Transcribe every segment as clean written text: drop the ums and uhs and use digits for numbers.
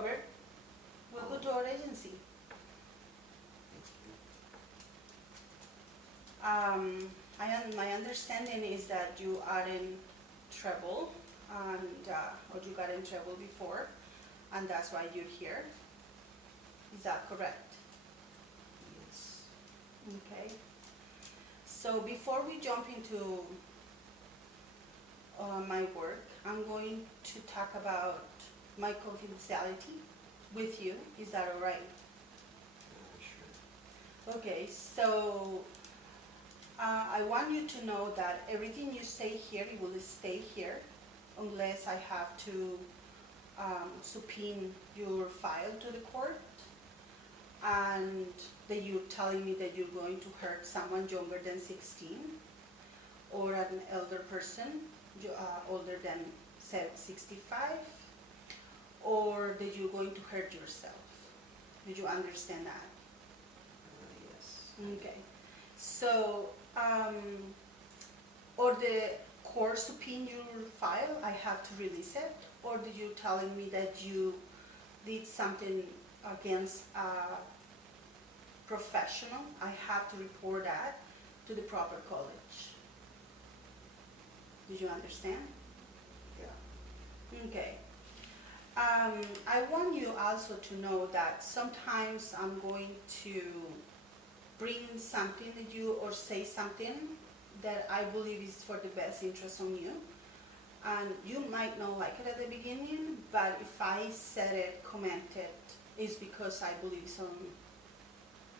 Robert, welcome to our agency. My understanding is that you are in trouble, or you got in trouble before, and that's why you're here. Is that correct? Yes. Okay. So before we jump into my work, I'm going to talk about my confidentiality with you. Is that all right? Sure. Okay, so I want you to know that everything you say here, it will stay here unless I have to subpoena your file to the court, and that you're telling me that you're going to hurt someone younger than 16 or an elder person older than 65, or that you're going to hurt yourself. Did you understand that? Yes. Okay. So, or the court subpoena your file, I have to release it, or did you telling me that you did something against a professional? I have to report that to the proper college. Did you understand? Yeah. Okay. I want you also to know that sometimes I'm going to bring something to you or say something that I believe is for the best interest on you. And you might not like it at the beginning, but if I said it, comment it, it's because I believe it's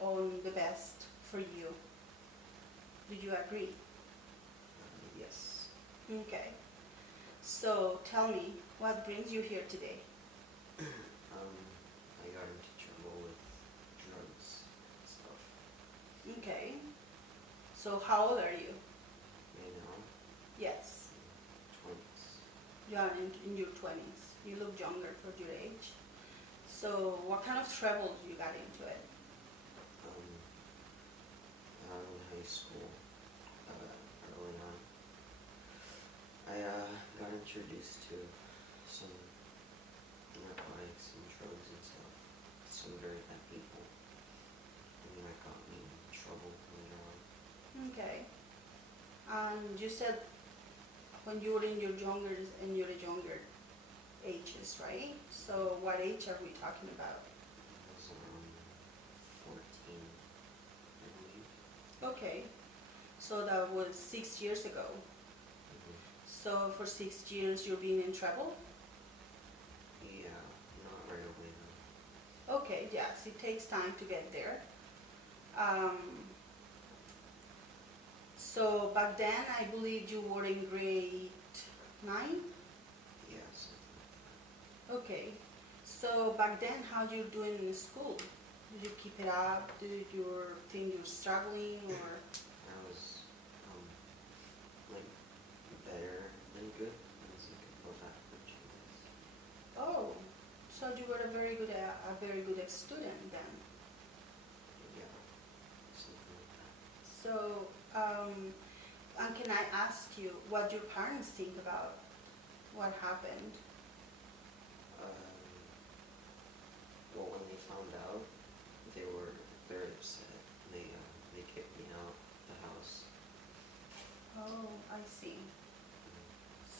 on the best for you. Do you agree? Yes. Okay. So tell me, what brings you here today? I got into trouble with drugs and stuff. Okay. So how old are you? You know, Yes. 20s. You are in your 20s. You look younger for your age. So what kind of trouble you got into it? In high school, early on, I got introduced to some narcotics and drugs and stuff. Some very bad people. And that got me in trouble later on. Okay. And you said when you were in your younger ages, right? So what age are we talking about? I was 14, I believe. Okay. So that was 6 years ago. So for 6 years you're being in trouble? Yeah, not right away though. Okay, yes, it takes time to get there. So back then I believe you were in grade 9? Yeah, something Okay. So back then how you doing in school? Did you keep it up? Did you think you're struggling or? like that. I was, like, better than good. I was like above average, I guess. Oh, so you were a very good student then. Yeah, something like that. So, and can I ask you what your parents think about what happened? Well, when they found out, they were very upset. They kicked me out the house. Oh, I see.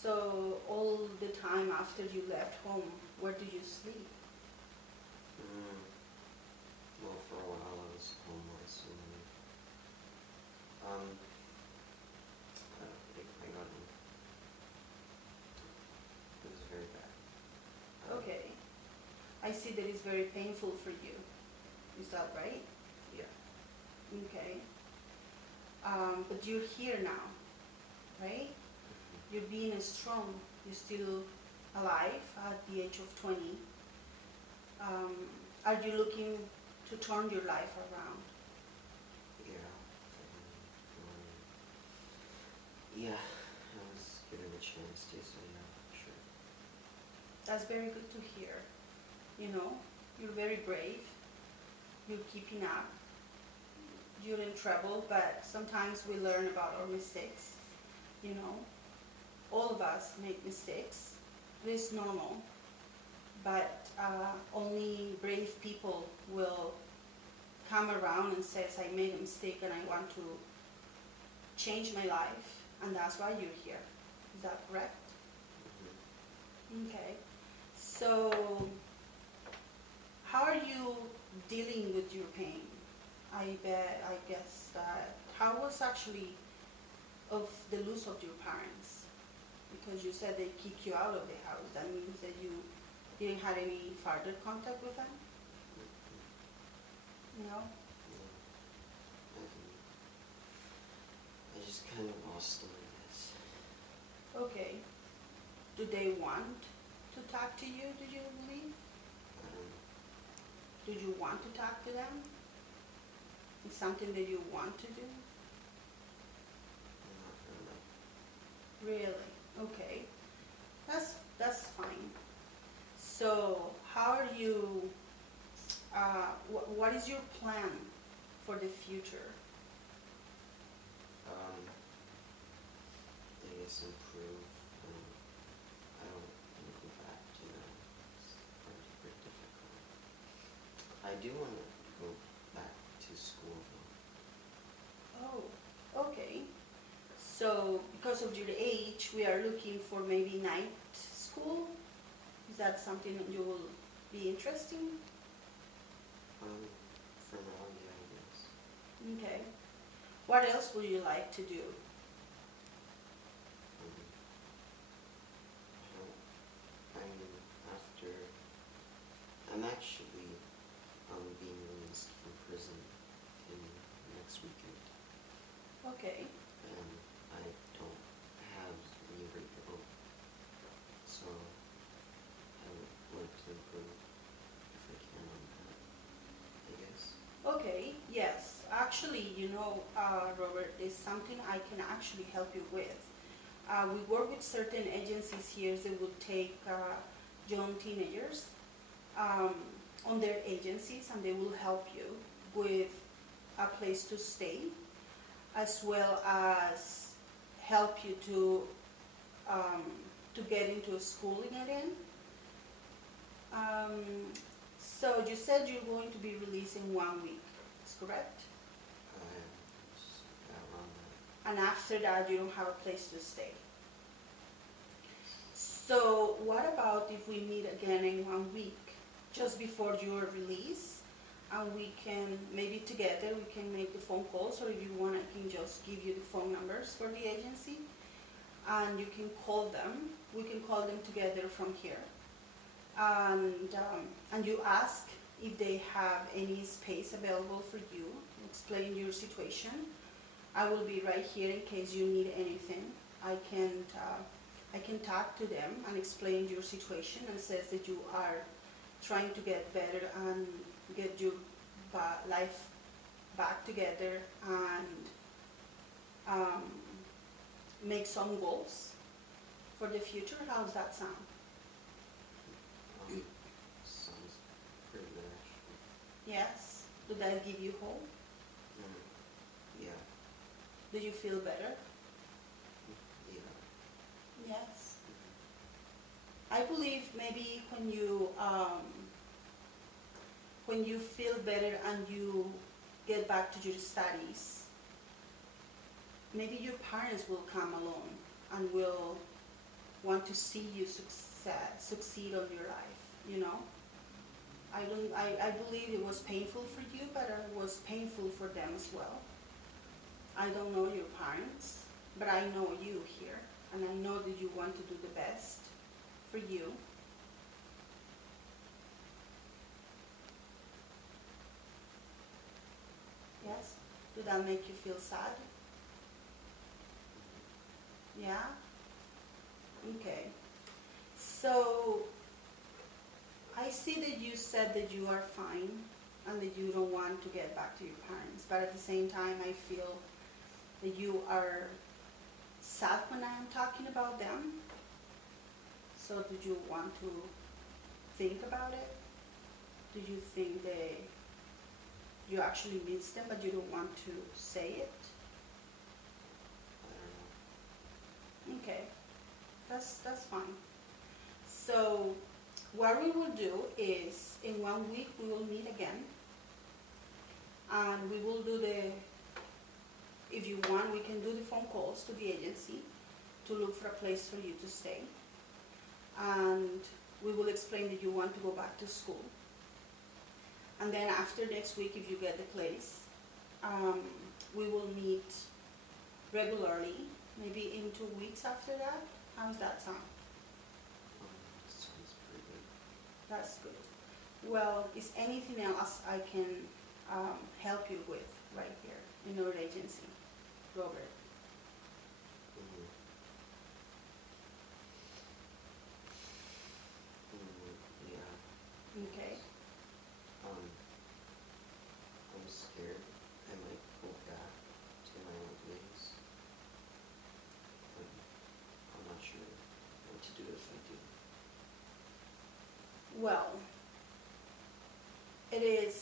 So all the time after you left home, where do you sleep? Well, for a while I was homeless, and then, I got in. It was very bad. Okay. I see that it's very painful for you. Is that right? Yeah. Okay. But you're here now, right? You're being strong. You're still alive at the age of 20. Are you looking to turn your life around? Yeah. Yeah, I was given a chance to, so yeah, sure. That's very good to hear. You know, you're very brave. You're keeping up. You're in trouble, but sometimes we learn about our mistakes. You know, all of us make mistakes. It is normal. but only brave people will come around and says, I made a mistake and I want to change my life, and that's why you're here. Is that correct? Okay. So, how are you dealing with your pain? I guess that, how was actually of the loss of your parents? Because you said they kicked you out of the house. That means that you didn't have any further contact with them? No? I just kind of lost them, I guess. Okay. Do they want to talk to you, do you believe? Did you want to talk to them? It's something that you want to do? Not really. Really? Okay. That's fine. So, how are you, what is your plan for the future? I guess improve. I don't want to go back to that. It's probably pretty difficult. I do want to go back to school though. Oh, okay. So, because of your age, we are looking for maybe night school. Is that something that you will be interested in? For now, yeah, I guess. Okay. What else would you like to do? After, I'm actually being released from prison in next weekend, Okay. and I don't have any right to vote, so I would like to improve if I can on that, I guess. Okay, yes. Actually, Robert, is something I can actually help you with. We work with certain agencies here that will take young teenagers on their agencies, and they will help you with a place to stay, as well as help you to get into a schooling again. So you said you're going to be released in 1 week, is correct? Just around that. And after that, you don't have a place to stay. So what about if we meet again in 1 week, just before your release, and we can, maybe together, we can make the phone calls, or if you want, I can just give you the phone numbers for the agency, and you can call them. We can call them together from here. And you ask if they have any space available for you, explain your situation. I will be right here in case you need anything. I can talk to them and explain your situation, and says that you are trying to get better and get your life back together, and make some goals for the future. How's that sound? Sounds pretty good, actually. Yes? Did that give you hope? Yeah. Do you feel better? Yeah. Yes. I believe maybe when you feel better and you get back to your studies, maybe your parents will come along and will want to see you succeed on your life, I believe it was painful for you, but it was painful for them as well. I don't know your parents, but I know you here, and I know that you want to do the best for you. Yes? Did that make you feel sad? Yeah? Okay. So, I see that you said that you are fine and that you don't want to get back to your parents, but at the same time I feel that you are sad when I am talking about them. So did you want to think about it? Do you think that you actually miss them but you don't want to say it? I don't know. Okay, that's fine. So what we will do is, in 1 week, we will meet again. And we will do if you want, we can do the phone calls to the agency to look for a place for you to stay. And we will explain that you want to go back to school. And then after next week, if you get the place, we will meet regularly, maybe in 2 weeks after that. How's that sound? Sounds pretty good. That's good. Well, is anything else I can help you with right here in our agency, Robert? Mm. Yeah. Okay. I'm scared I might go back to my old ways. I'm not sure what to do if I do. Well, it is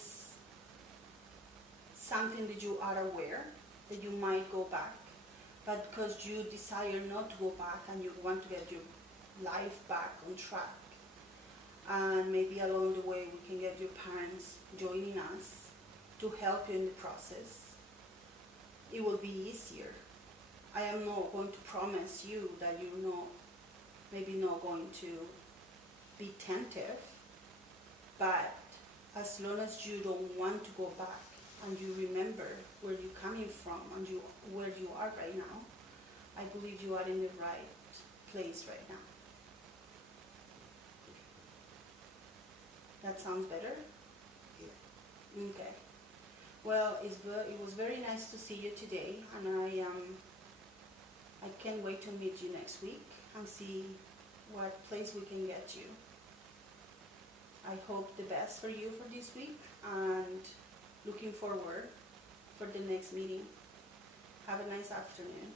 something that you are aware that you might go back, but because you desire not to go back and you want to get your life back on track, and maybe along the way we can get your parents joining us to help you in the process, it will be easier. I am not going to promise you that you're not, maybe not going to be tentative, but as long as you don't want to go back and you remember where you're coming from and where you are right now, I believe you are in the right place right now. That sounds better? Yeah. Okay. Well, it was very nice to see you today, and I can't wait to meet you next week and see what place we can get you. I hope the best for you for this week, and looking forward for the next meeting. Have a nice afternoon.